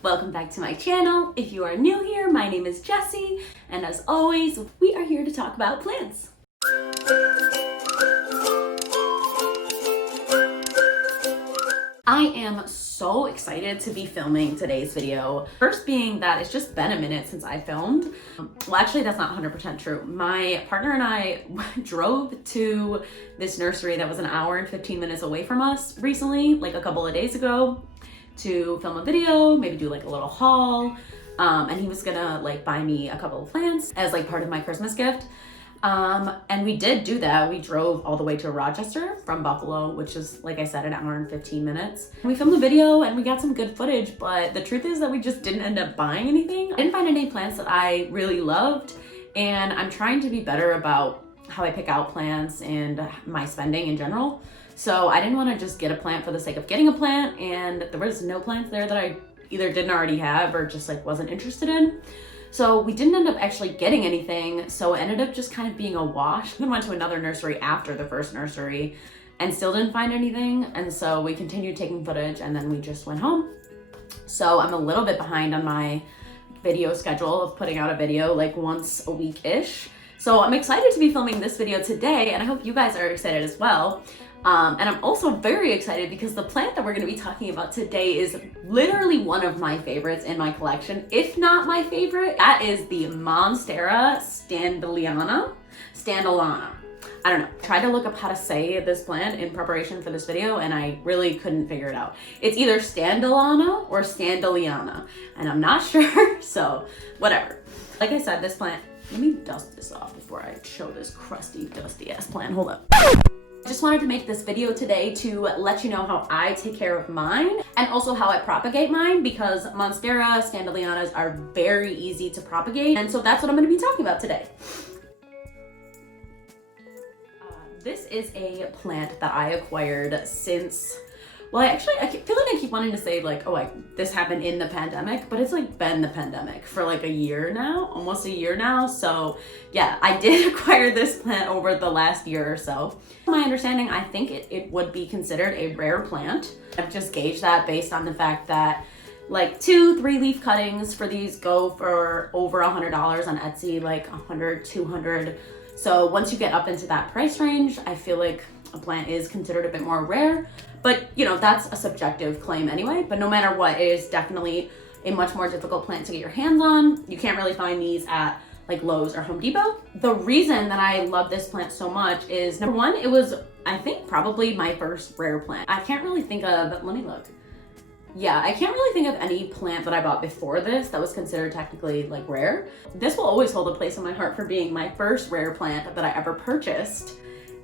Welcome back to my channel. If you are new here, my name is Jessie, and as always, we are here to talk about plants. I am so excited to be filming today's video. First being that it's just been a minute since I filmed. Well, actually that's not 100% true. My partner and I drove to this nursery that was an hour and 15 minutes away from us recently, like a couple of days ago, to film a video, maybe do like a little haul. And he was gonna like buy me a couple of plants as like part of my Christmas gift. And we did do that. We drove all the way to Rochester from Buffalo, which is, like I said, an hour and 15 minutes. We filmed a video and we got some good footage, but the truth is that we just didn't end up buying anything. I didn't find any plants that I really loved, and I'm trying to be better about how I pick out plants and my spending in general. So I didn't want to just get a plant for the sake of getting a plant, and there was no plants there that I either didn't already have or just like wasn't interested in. So we didn't end up actually getting anything, so it ended up just kind of being a wash. We went to another nursery after the first nursery and still didn't find anything, and so we continued taking footage and then we just went home. So I'm a little bit behind on my video schedule of putting out a video like once a week-ish. So I'm excited to be filming this video today, and I hope you guys are excited as well. And I'm also very excited because the plant that we're going to be talking about today is literally one of my favorites in my collection, if not my favorite. That is the monstera Standleyana. I don't know. I tried to look up how to say this plant in preparation for this video, and I really couldn't figure it out. It's either Standleyana or Standleyana, and I'm not sure, so whatever. Like I said, this plant, let me dust this off before I show this crusty, dusty ass plant. Hold up. I just wanted to make this video today to let you know how I take care of mine and also how I propagate mine, because monstera Standleyanas are very easy to propagate, and so that's what I'm going to be talking about today. This is a plant that I acquired since, well, I feel like I keep wanting to say like, oh, like this happened in the pandemic, but it's like been the pandemic for like a year now, almost a year now. So yeah, I did acquire this plant over the last year or so. My understanding, I think it would be considered a rare plant. I've just gauged that based on the fact that like 2-3 leaf cuttings for these go for over $100 on Etsy, like 100, 200. So once you get up into that price range, I feel like a plant is considered a bit more rare. But you know, that's a subjective claim anyway. But no matter what, it is definitely a much more difficult plant to get your hands on. You can't really find these at like Lowe's or Home Depot. The reason that I love this plant so much is, number one, it was, I think, probably my first rare plant. I can't really think of, let me look. Yeah, I can't really think of any plant that I bought before this that was considered technically like rare. This will always hold a place in my heart for being my first rare plant that I ever purchased.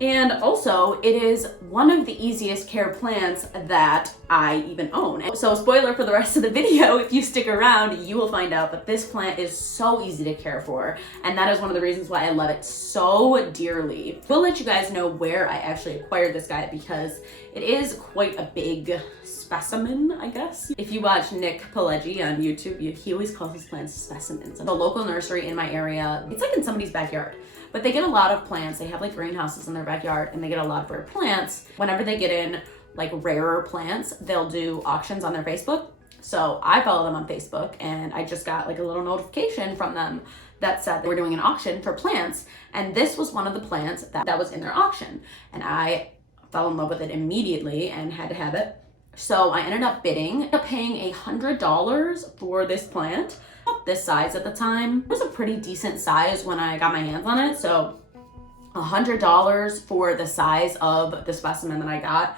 And also, it is one of the easiest care plants that I even own. So spoiler for the rest of the video, if you stick around, you will find out that this plant is so easy to care for. And that is one of the reasons why I love it so dearly. We'll let you guys know where I actually acquired this guy, because it is quite a big specimen, I guess. If you watch Nick Pileggi on YouTube, he always calls his plants specimens. The local nursery in my area, it's like in somebody's backyard. But they get a lot of plants. They have like greenhouses in their backyard, and they get a lot of rare plants. Whenever they get in like rarer plants, they'll do auctions on their Facebook. So I follow them on Facebook, and I just got like a little notification from them that said they were doing an auction for plants. And this was one of the plants that was in their auction. And I fell in love with it immediately and had to have it. So I ended up bidding, paying $100 for this plant. This size at the time. It was a pretty decent size when I got my hands on it. So $100 for the size of the specimen that I got,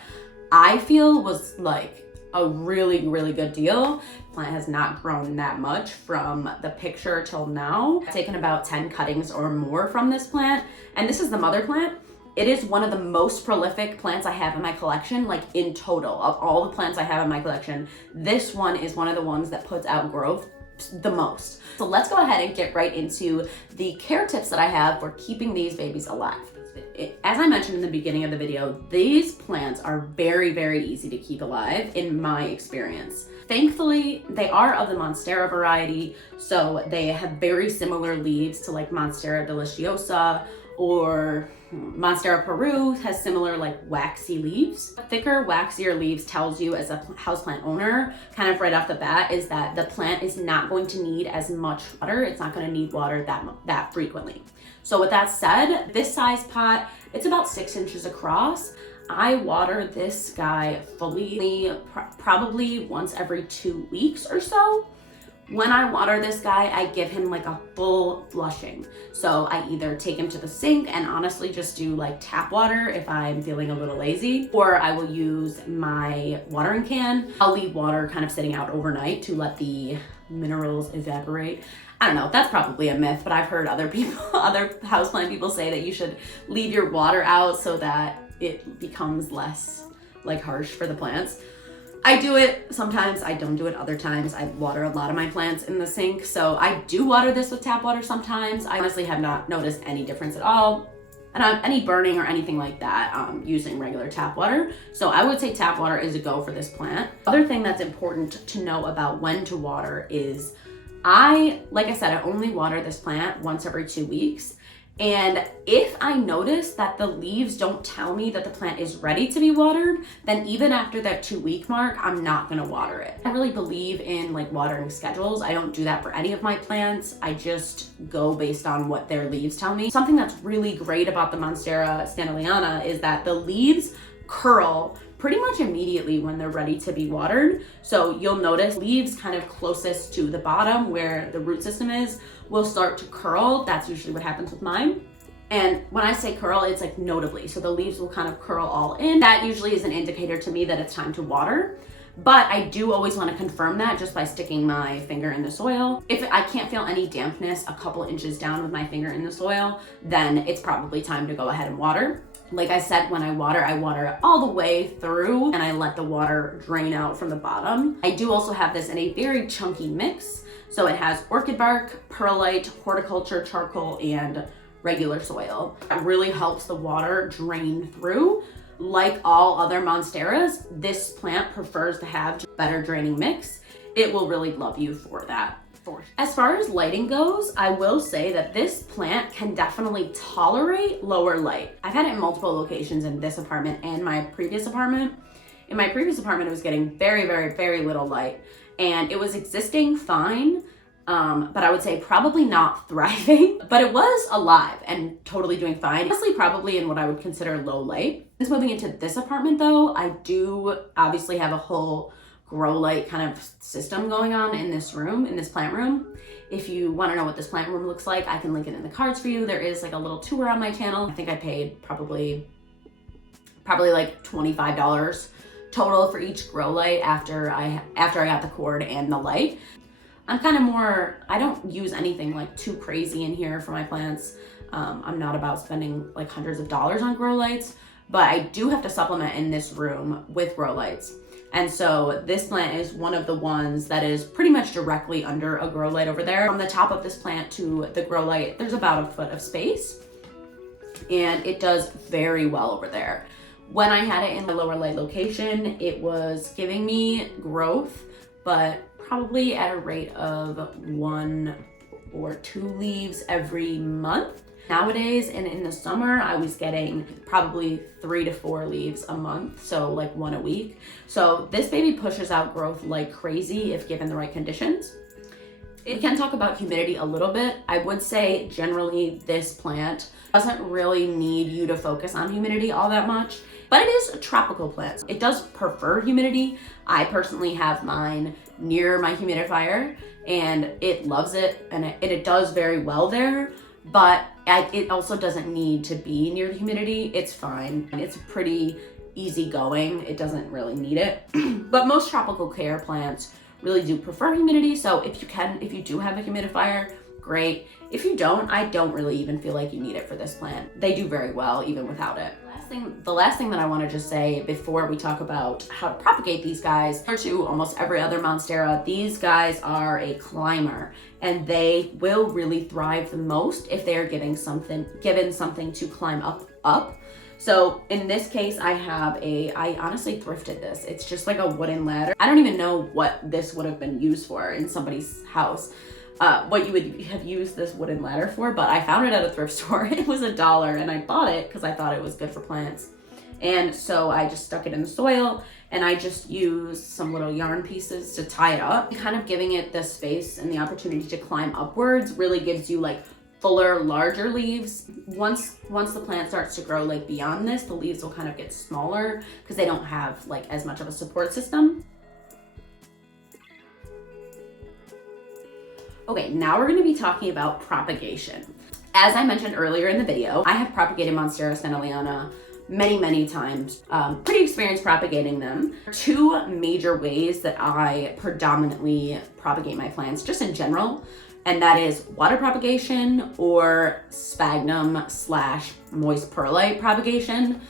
I feel was like a really, really good deal. The plant has not grown that much from the picture till now. I've taken about 10 cuttings or more from this plant, and this is the mother plant. It is one of the most prolific plants I have in my collection, like in total. Of all the plants I have in my collection, this one is one of the ones that puts out growth the most. So let's go ahead and get right into the care tips that I have for keeping these babies alive. As I mentioned in the beginning of the video, these plants are very, very easy to keep alive in my experience. Thankfully, they are of the monstera variety, so they have very similar leaves to like Monstera deliciosa or Monstera Peru has similar like waxy leaves. Thicker, waxier leaves tells you as a houseplant owner, kind of right off the bat, is that the plant is not going to need as much water. It's not going to need water that frequently. So with that said, this size pot, it's about 6 inches across. I water this guy fully, probably once every 2 weeks or so. When I water this guy, I give him like a full flushing. So I either take him to the sink and honestly just do like tap water if I'm feeling a little lazy, or I will use my watering can. I'll leave water kind of sitting out overnight to let the minerals evaporate. I don't know, that's probably a myth, but I've heard other houseplant people say that you should leave your water out so that it becomes less like harsh for the plants. I do it sometimes, I don't do it other times. I water a lot of my plants in the sink, so I do water this with tap water sometimes. I honestly have not noticed any difference at all. I don't have any burning or anything like that using regular tap water. So I would say tap water is a go for this plant. Other thing that's important to know about when to water is like I said, I only water this plant once every 2 weeks. And if I notice that the leaves don't tell me that the plant is ready to be watered, then even after that 2-week mark, I'm not gonna water it. I really believe in like watering schedules. I don't do that for any of my plants. I just go based on what their leaves tell me. Something that's really great about the monstera Standleyana is that the leaves curl pretty much immediately when they're ready to be watered. So you'll notice leaves kind of closest to the bottom where the root system is will start to curl. That's usually what happens with mine. And when I say curl, it's like notably. So the leaves will kind of curl all in. That usually is an indicator to me that it's time to water. But I do always want to confirm that just by sticking my finger in the soil. If I can't feel any dampness a couple inches down with my finger in the soil, then it's probably time to go ahead and water. Like I said, when I water all the way through and I let the water drain out from the bottom. I do also have this in a very chunky mix. So it has orchid bark, perlite, horticulture, charcoal, and regular soil. It really helps the water drain through. Like all other monsteras, this plant prefers to have a better draining mix. It will really love you for that. As far as lighting goes, I will say that this plant can definitely tolerate lower light. I've had it in multiple locations in this apartment and my previous apartment. In my previous apartment, it was getting very, very, very little light, and it was existing fine, but I would say probably not thriving, but it was alive and totally doing fine. Honestly, probably in what I would consider low light. Since moving into this apartment though, I do obviously have a whole grow light kind of system going on in this room, in this plant room. If you want to know what this plant room looks like, I can link it in the cards for you. There is like a little tour on my channel. I think I paid probably like $25 total for each grow light after I got the cord and the light. I'm kind of more, I don't use anything like too crazy in here for my plants. I'm not about spending like hundreds of dollars on grow lights, but I do have to supplement in this room with grow lights. And so this plant is one of the ones that is pretty much directly under a grow light over there. From the top of this plant to the grow light, there's about a foot of space, and it does very well over there. When I had it in the lower light location, it was giving me growth, but probably at a rate of 1 or 2 leaves every month. Nowadays, and in the summer, I was getting probably 3 to 4 leaves a month, so like 1 a week. So this baby pushes out growth like crazy if given the right conditions. We can talk about humidity a little bit. I would say generally this plant doesn't really need you to focus on humidity all that much, but it is a tropical plant. It does prefer humidity. I personally have mine near my humidifier and it loves it, and it does very well there. But it also doesn't need to be near the humidity. It's fine. It's pretty easy going. It doesn't really need it. But most tropical care plants really do prefer humidity. So if you do have a humidifier, great. If you don't, I don't really even feel like you need it for this plant. They do very well even without it. The last thing that I want to just say before we talk about how to propagate these guys, or to almost every other monstera, these guys are a climber, and they will really thrive the most if they are given something to climb up. So in this case, I honestly thrifted this. It's just like a wooden ladder. I don't even know what this would have been used for in somebody's house. what you would have used this wooden ladder for, but I found it at a thrift store. It was $1 and I bought it because I thought it was good for plants. And so I just stuck it in the soil and I just used some little yarn pieces to tie it up. Kind of giving it the space and the opportunity to climb upwards really gives you like fuller, larger leaves. Once the plant starts to grow like beyond this, the leaves will kind of get smaller because they don't have like as much of a support system. Okay, now we're going to be talking about propagation. As I mentioned earlier in the video, I have propagated monstera Standleyana many times. Pretty experienced propagating them. Two major ways that I predominantly propagate my plants just in general, and that is water propagation or sphagnum / moist perlite propagation.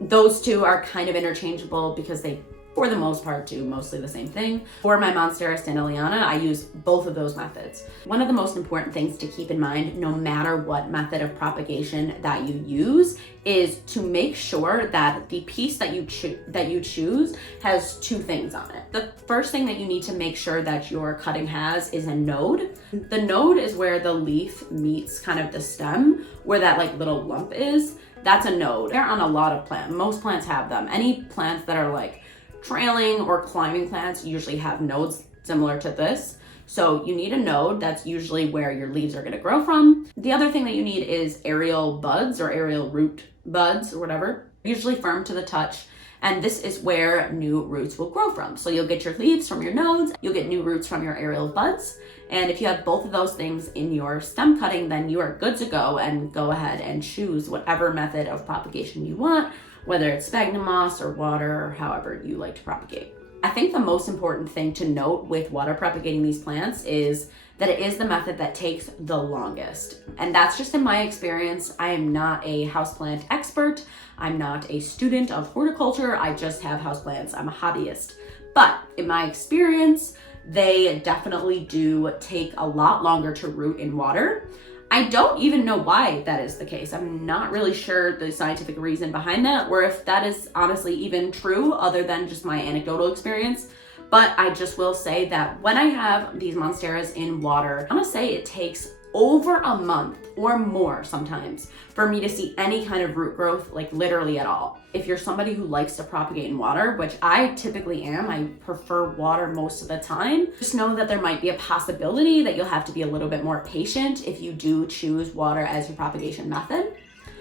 Those two are kind of interchangeable because they, for the most part, do mostly the same thing. For my monstera Standleyana, I use both of those methods. One of the most important things to keep in mind, no matter what method of propagation that you use, is to make sure that the piece that you choose has two things on it. The first thing that you need to make sure that your cutting has is a node. The node is where the leaf meets kind of the stem, where that like little lump is. That's a node. They're on a lot of plants. Most plants have them. Any plants that are like trailing or climbing plants usually have nodes similar to this. So you need a node. That's usually where your leaves are going to grow from. The other thing that you need is aerial buds or aerial root buds or whatever, usually firm to the touch. And this is where new roots will grow from. So you'll get your leaves from your nodes, you'll get new roots from your aerial buds. And if you have both of those things in your stem cutting, then you are good to go and go ahead and choose whatever method of propagation you want, whether it's sphagnum moss or water or however you like to propagate. I think the most important thing to note with water propagating these plants is that it is the method that takes the longest. And that's just in my experience. I am not a houseplant expert. I'm not a student of horticulture. I just have houseplants. I'm a hobbyist. But in my experience, they definitely do take a lot longer to root in water. I don't even know why that is the case. I'm not really sure the scientific reason behind that, or if that is honestly even true other than just my anecdotal experience. But I just will say that when I have these monsteras in water, I'm gonna say it takes over a month or more sometimes for me to see any kind of root growth, like literally at all. If you're somebody who likes to propagate in water, which I typically am, I prefer water most of the time, just know that there might be a possibility that you'll have to be a little bit more patient if you do choose water as your propagation method.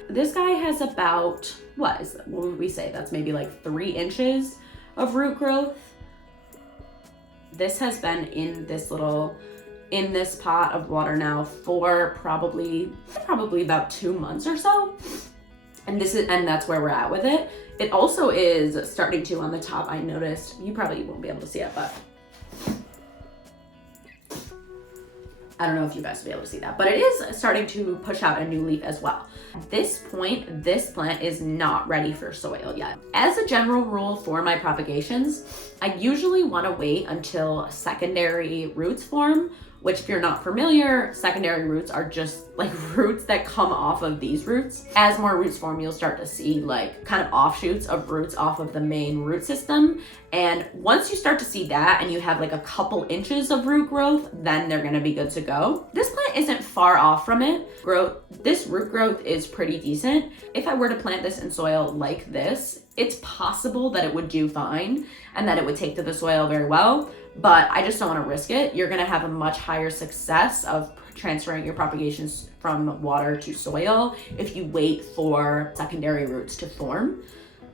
This guy has about, what would we say? That's maybe like 3 inches of root growth. This has been in this pot of water now for probably about 2 months or so. And that's where we're at with it. It also is starting to, on the top, I noticed, you probably won't be able to see it, but I don't know if you guys will be able to see that, but it is starting to push out a new leaf as well. At this point, this plant is not ready for soil yet. As a general rule for my propagations, I usually want to wait until secondary roots form, which if you're not familiar, secondary roots are just like roots that come off of these roots. As more roots form, you'll start to see like kind of offshoots of roots off of the main root system. And once you start to see that and you have like a couple inches of root growth, then they're gonna be good to go. This plant isn't far off from it. This root growth is pretty decent. If I were to plant this in soil like this, it's possible that it would do fine and that it would take to the soil very well, but I just don't want to risk it. You're going to have a much higher success of transferring your propagations from water to soil if you wait for secondary roots to form.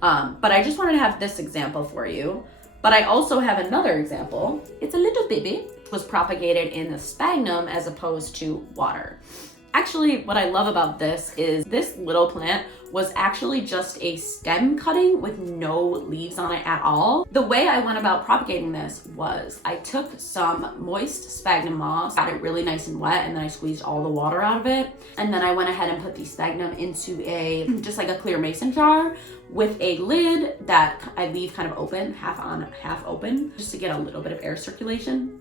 But I just wanted to have this example for you. But I also have another example. It's a little baby. It was propagated in the sphagnum as opposed to water. Actually, what I love about this is this little plant was actually just a stem cutting with no leaves on it at all. The way I went about propagating this was I took some moist sphagnum moss, got it really nice and wet, and then I squeezed all the water out of it. And then I went ahead and put the sphagnum into just like a clear mason jar with a lid that I leave kind of open, half on, half open, just to get a little bit of air circulation.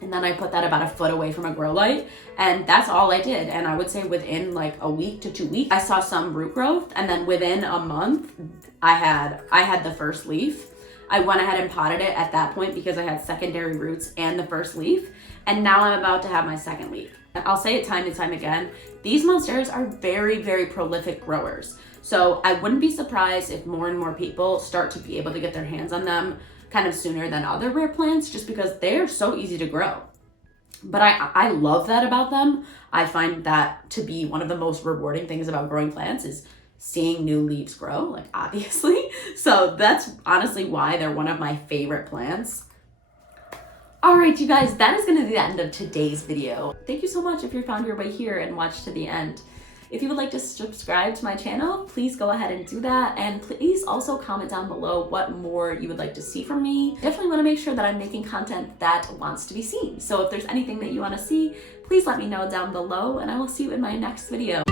And then I put that about a foot away from a grow light, and that's all I did. And I would say within like a week to 2 weeks, I saw some root growth, and then within a month, I had the first leaf. I went ahead and potted it at that point because I had secondary roots and the first leaf. And now I'm about to have my second leaf. I'll say it time and time again, these monsteras are very, very prolific growers. So I wouldn't be surprised if more and more people start to be able to get their hands on them kind of sooner than other rare plants, just because they're so easy to grow. But I love that about them. I find that to be one of the most rewarding things about growing plants is seeing new leaves grow, like obviously. So that's honestly why they're one of my favorite plants. All right, you guys, that is gonna be the end of today's video. Thank you so much if you found your way here and watched to the end. If you would like to subscribe to my channel, please go ahead and do that. And please also comment down below what more you would like to see from me. Definitely wanna make sure that I'm making content that wants to be seen. So if there's anything that you wanna see, please let me know down below and I will see you in my next video.